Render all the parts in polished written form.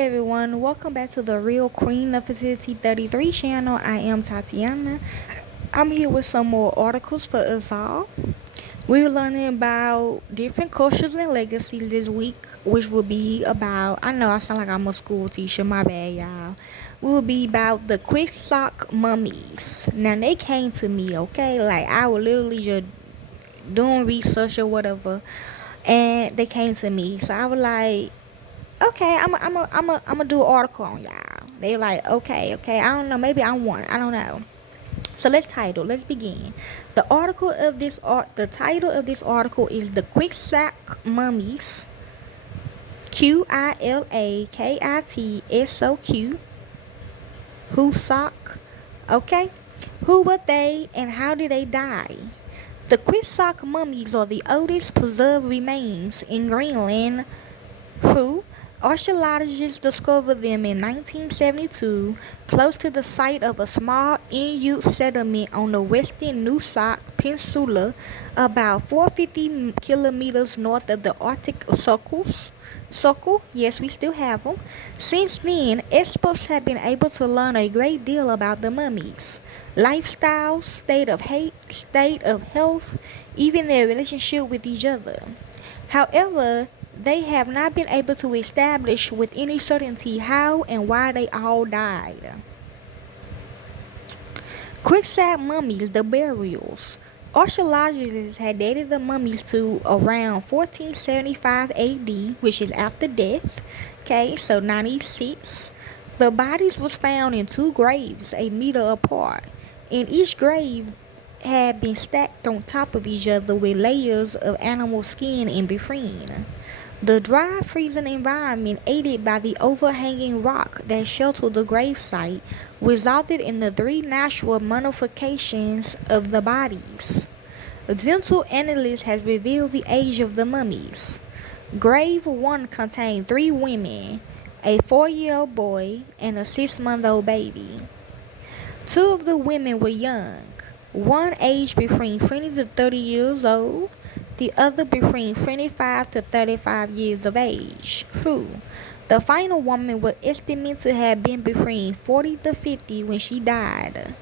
everyone, welcome back to the real Queen Nefertiti 33 channel. I am Tatiana. I'm here with some more articles for us all. We're learning about different cultures and legacies this week, which will be about, I know I sound like I'm a school teacher, my bad y'all. Will be about the Quixoc mummies. Now they came to me, okay? Like I was literally just doing research or whatever, and they came to me. So I was like, okay, I'm a do an article on y'all. They like, okay, I don't know, maybe I'm one, I don't know. So let's begin. The title of this article is the Quixoc Mummies, Qilakitsoq, who sock, okay? Who were they and how did they die? The Quixoc mummies are the oldest preserved remains in Greenland. Who? Archaeologists discovered them in 1972 close to the site of a small Inuit settlement on the western Nusak Peninsula, about 450 kilometers north of the Arctic Circle. Yes, we still have them. Since then, experts have been able to learn a great deal about the mummies, lifestyle, state of health, even their relationship with each other. However, they have not been able to establish with any certainty how and why they all died. Quicksand mummies, the burials. Archaeologists had dated the mummies to around 1475 AD, which is after death. Okay, so 96. The bodies was found in two graves, a meter apart. In each grave had been stacked on top of each other with layers of animal skin in between. The dry, freezing environment, aided by the overhanging rock that sheltered the gravesite, resulted in the three natural mummifications of the bodies. A dental analyst has revealed the age of the mummies. Grave 1 contained three women, a 4-year-old boy, and a 6-month-old baby. Two of the women were young, one aged between 20 to 30 years old, the other between 25 to 35 years of age. True. The final woman was estimated to have been between 40 to 50 when she died.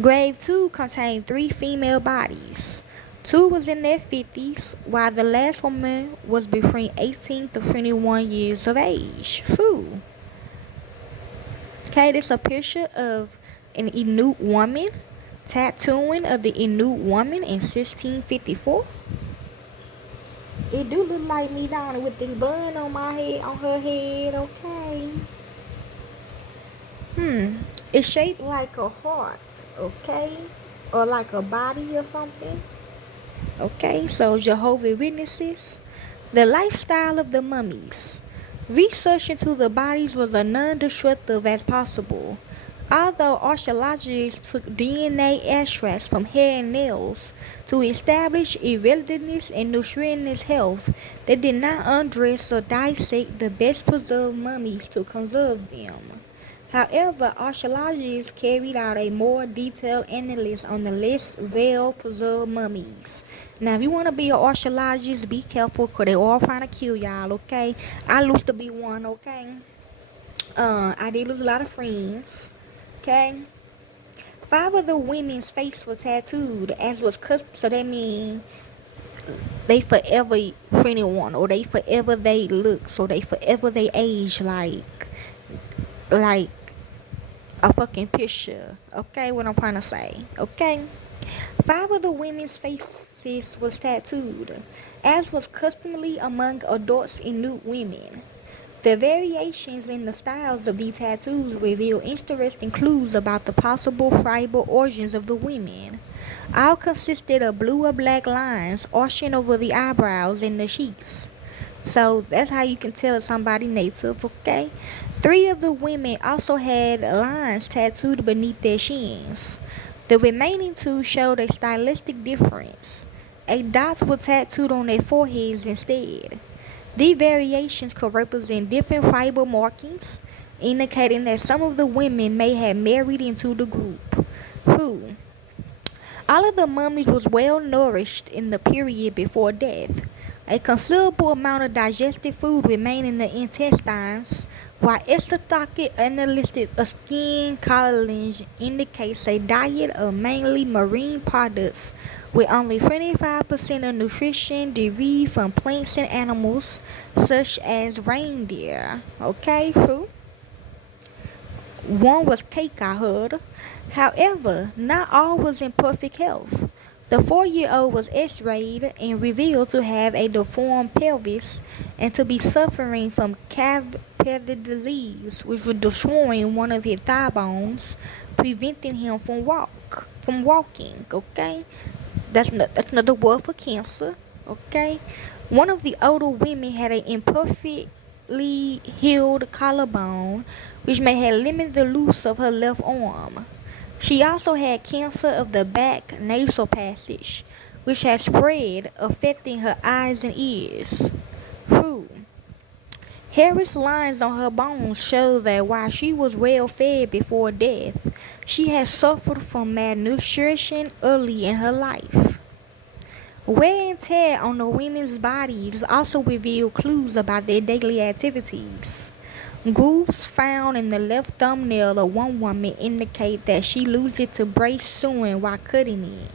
Grave 2 contained three female bodies. Two was in their 50s, while the last woman was between 18 to 21 years of age. True. Okay, this is a picture of an Inuit woman tattooing of the Inuit woman in 1654. It do look like me down with this bun on my head, on her head, okay? It's shaped like a heart, okay? Or like a body or something. Okay, so Jehovah's Witnesses. The lifestyle of the mummies. Research into the bodies was as non-destructive as possible. Although archaeologists took DNA extracts from hair and nails to establish irrelevance and nutritious health, they did not undress or dissect the best preserved mummies to conserve them. However, archaeologists carried out a more detailed analysis on the less well-preserved mummies. Now, if you want to be an archaeologist, be careful because they all trying to kill y'all, okay? I used to be one, okay? I did lose a lot of friends. Okay. 5 of the women's faces were tattooed, as was custom. So that means they forever 21, or they forever they look, so they forever they age like a fucking picture. Okay, what I'm trying to say. Okay. 5 of the women's faces was tattooed, as was customary among adults Inuit women. The variations in the styles of these tattoos reveal interesting clues about the possible tribal origins of the women. All consisted of blue or black lines arching over the eyebrows and the cheeks. So that's how you can tell if somebody native, okay? 3 of the women also had lines tattooed beneath their shins. The remaining 2 showed a stylistic difference. A dot was tattooed on their foreheads instead. These variations could represent different tribal markings, indicating that some of the women may have married into the group. Who? All of the mummies was well nourished in the period before death. A considerable amount of digested food remained in the intestines, while histologic analysis of skin cartilage indicates a diet of mainly marine products, with only 25% of nutrition derived from plants and animals, such as reindeer. Okay, true. One was cake, I heard. However, not all was in perfect health. The 4-year-old was x-rayed and revealed to have a deformed pelvis and to be suffering from pelvic disease, which was destroying one of his thigh bones, preventing him from walking. Okay, that's another word for cancer. Okay, one of the older women had an imperfectly healed collarbone, which may have limited the use of her left arm. She also had cancer of the back nasal passage, which had spread, affecting her eyes and ears. True. Hairless lines on her bones show that while she was well fed before death, she had suffered from malnutrition early in her life. Wear and tear on the women's bodies also reveal clues about their daily activities. Grooves found in the left thumbnail of one woman indicate that she used it to brace sewing while cutting it.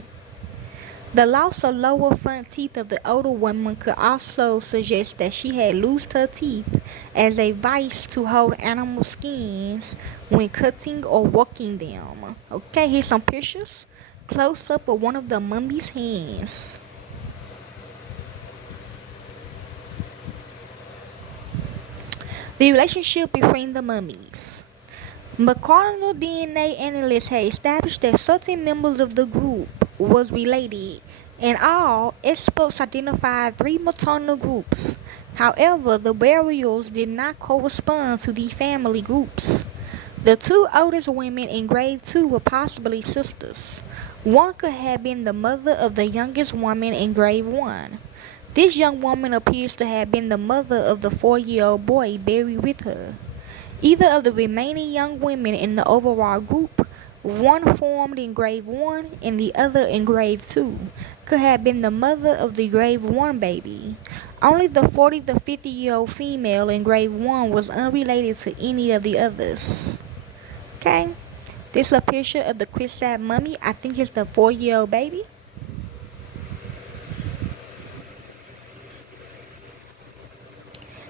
The loss of lower front teeth of the older woman could also suggest that she had loosed her teeth as a vice to hold animal skins when cutting or working them. Okay, here's some pictures. Close up of one of the mummy's hands. The relationship between the mummies. McCardinal DNA analysts had established that certain members of the group was related. In all, experts identified 3 maternal groups. However, the burials did not correspond to the family groups. The 2 oldest women in grave 2 were possibly sisters. One could have been the mother of the youngest woman in grave 1. This young woman appears to have been the mother of the 4-year-old boy buried with her. Either of the remaining young women in the overall group, one formed in grave 1 and the other in grave 2, could have been the mother of the grave 1 baby. Only the 40 to 50-year-old female in grave 1 was unrelated to any of the others. Okay, this is a picture of the Qilakitsoq mummy. I think it's the 4-year-old baby.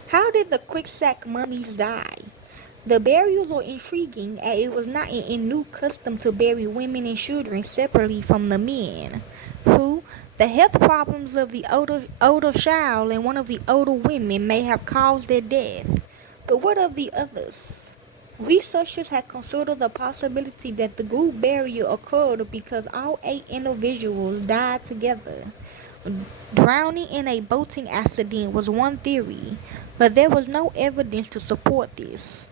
How did the Qilakitsoq mummies die? The burials were intriguing as it was not a new custom to bury women and children separately from the men. 2. The health problems of the older child and one of the older women may have caused their death. But what of the others? Researchers have considered the possibility that the group burial occurred because all 8 individuals died together. Drowning in a boating accident was one theory, but there was no evidence to support this.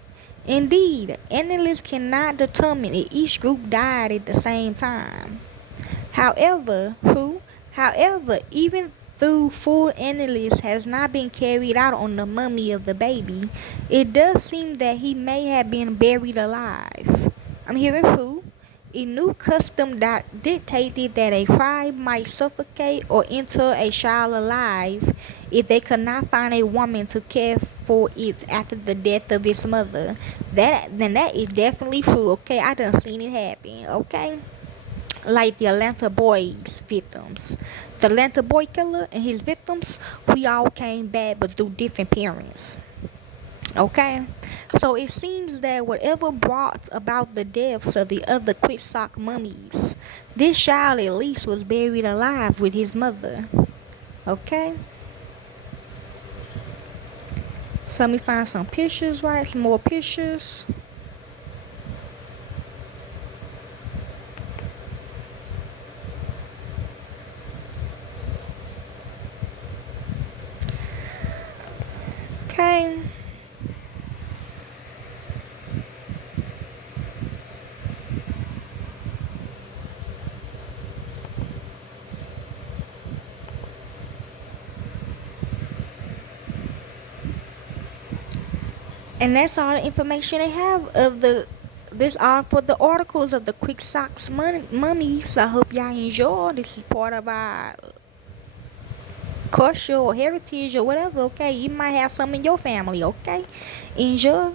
Indeed, analysts cannot determine if each group died at the same time. However, even though full analysis has not been carried out on the mummy of the baby, it does seem that he may have been buried alive. I'm hearing who? A new custom that dictated that a tribe might suffocate or inter a child alive if they could not find a woman to care for it after the death of its mother. That is definitely true. Okay, I done seen it happen. Okay, like the Atlanta boys victims, the Atlanta boy killer and his victims, we all came back but through different parents. Okay, so it seems that whatever brought about the deaths of the other Qilakitsoq mummies, this child at least was buried alive with his mother. Okay, so let me find some pictures, right? Some more pictures. Okay. And that's all the information they have of this are for the articles of the Qilakitsoq mummies. I hope y'all enjoy. This is part of our culture or heritage or whatever, okay? You might have some in your family, okay? Enjoy.